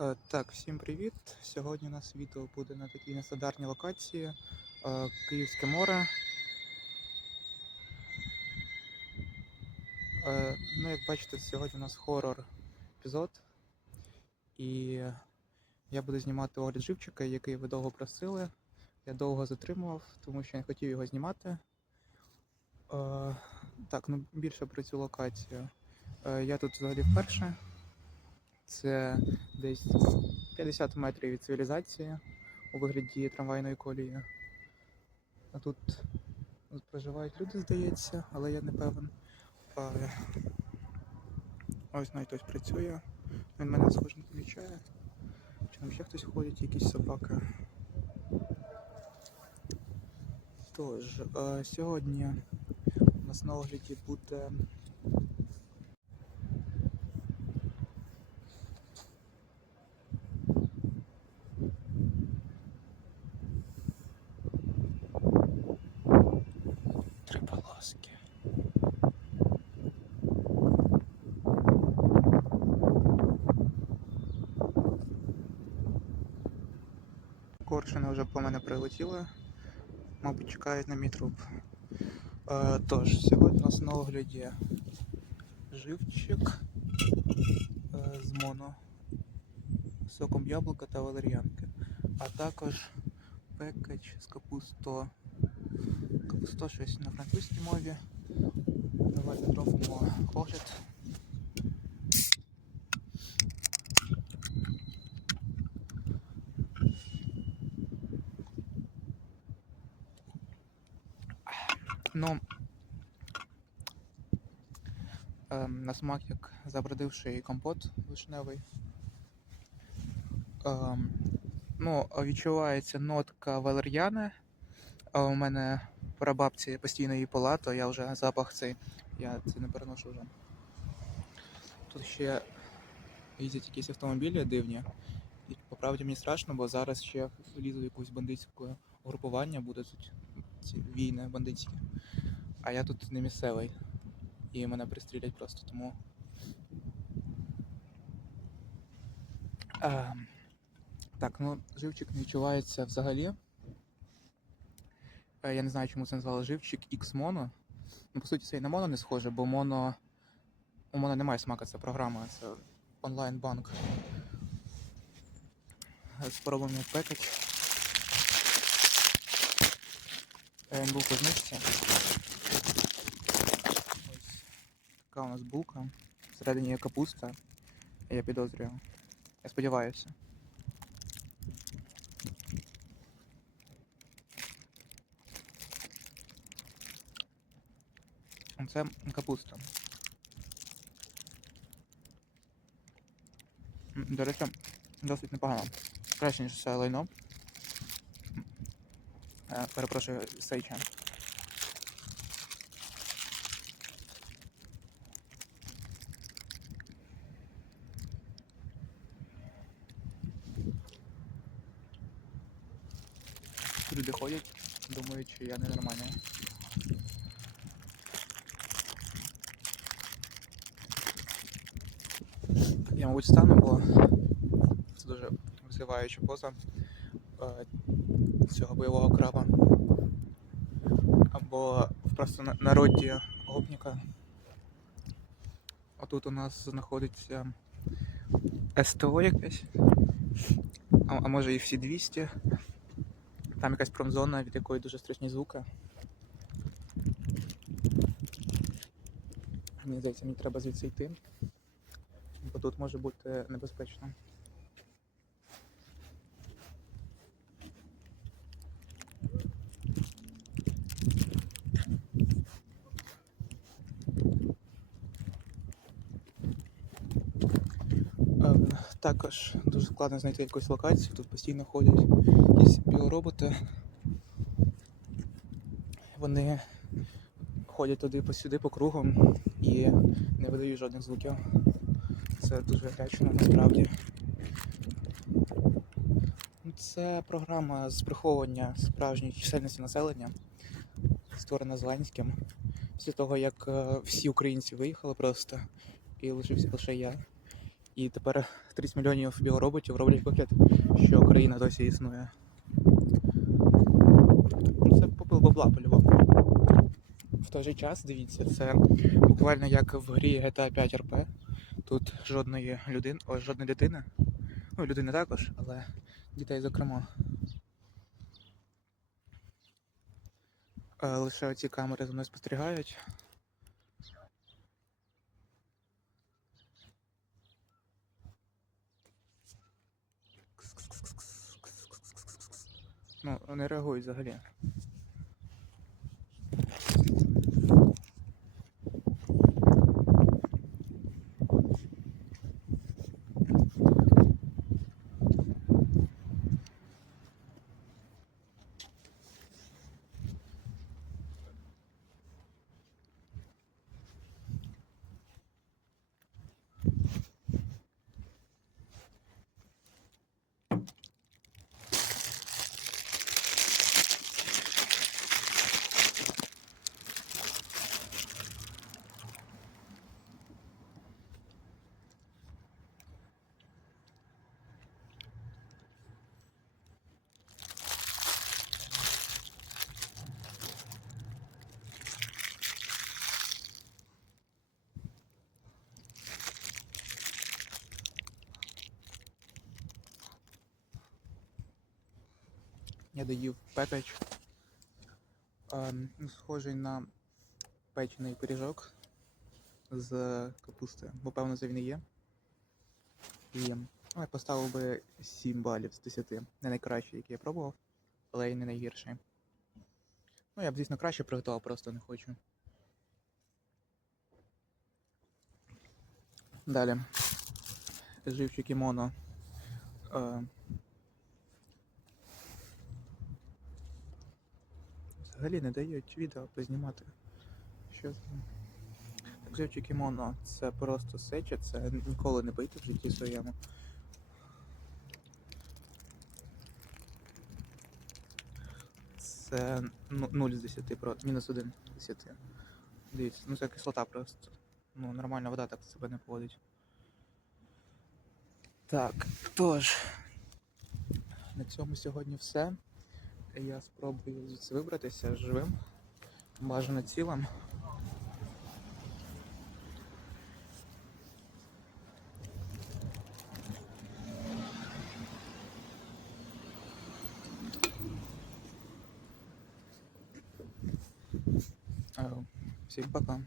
Е, Так, всім привіт. Сьогодні у нас відео буде на такій нестандартній локації. Е, Київське море. Е, Ну, як бачите, сьогодні у нас хорор епізод. І я буду знімати огляд живчика, який ви довго просили. Я довго затримував, тому що я не хотів його знімати. Так, ну більше про цю локацію. Я тут взагалі вперше. Це десь 50 метрів від цивілізації у вигляді трамвайної колії. А тут проживають люди, здається, але я не певен. Ось навіть хтось працює. Він мене схоже не помічає. Чи там ще хтось ходить, якісь собаки. Тож, сьогодні у нас на огляді буде Коршуни вже по мене прилетіли. Мабуть, чекають на мій труп. Е, тож, сьогодні у нас на огляді живчик е, з моно, соком яблука та валер'янки, а також пекач з капусто. Капусто щось на французькій мові. Давайте зробимо огляд. Ну, ем, на смак як забродивший компот вишневий. Ем, ну, відчувається нотка валер'яни. А у мене прабабці постійно її пила, то я вже запах цей, я це не переношу вже. Тут ще їздять якісь автомобілі дивні. І по правді мені страшно, бо зараз ще лізу в якусь бандитське угрупування, буде тут ці війни бандитські. А я тут не місцевий. І мене пристрілять просто тому. Ем, так, ну живчик не відчувається взагалі. Е, Я не знаю, чому це назвали живчик X Mono. Ну, по суті, це і на моно не схоже, бо моно. У моно немає смака, це програма, це онлайн-банк. Е, Спробуємо пекач. Е, Він був знижці. Ось така у нас булка. Всередині є капуста. Я підозрюю. Я сподіваюся. Це капуста. До речі, досить непогано. Краще, ніж все лайно. Е, Перепрошую, сейча. Люди ходять, думають, що я ненормальний. Я, мабуть, стану, бо це дуже визиваюча поза е, цього бойового краба. Або в просто на- народі гопніка. Отут у нас знаходиться СТО якесь. А, а може і всі 200. Там якась промзона, від якої дуже страшні звуки. Мені здається, мені треба звідси йти. Бо тут може бути небезпечно. Е, Також дуже складно знайти якусь локацію, тут постійно ходять якісь біороботи. Вони ходять туди посюди по кругам і не видають жодних звуків. Це дуже лячно насправді. Це програма з приховування справжньої чисельності населення, створена Зеленським. Після того, як е, всі українці виїхали просто і лишився лише я. І тепер 30 мільйонів біороботів роблять вигляд, що країна досі існує. Ну, Це попил бабла по-любому. В той же час, дивіться, це буквально як в грі GTA 5 RP. Тут жодної людини, о, жодної дитини. Ну, людини також, але дітей зокрема. Е, Лише оці камери за мною спостерігають. Ну, не реагують взагалі. Я доїв пекач. Ну, схожий на печений пиріжок з капусти, бо певно це він і є. І ну, я поставив би 7 балів з 10. Не найкращий, який я пробував, але й не найгірший. Ну, я б, звісно, краще приготував, просто не хочу. Далі. Живчик кімоно. Взагалі не дають відео познімати. Що живчик кімоно це просто сеча, це ніколи не пийте в житті своєму. Це ну, 0 з 10, про мінус 1 з 10. Дивіться, ну це кислота просто. Ну, нормальна вода так себе не поводить. Так, тож. На цьому сьогодні все. Я спробую звідси вибратися живим, бажано цілим. Е, Всім пока.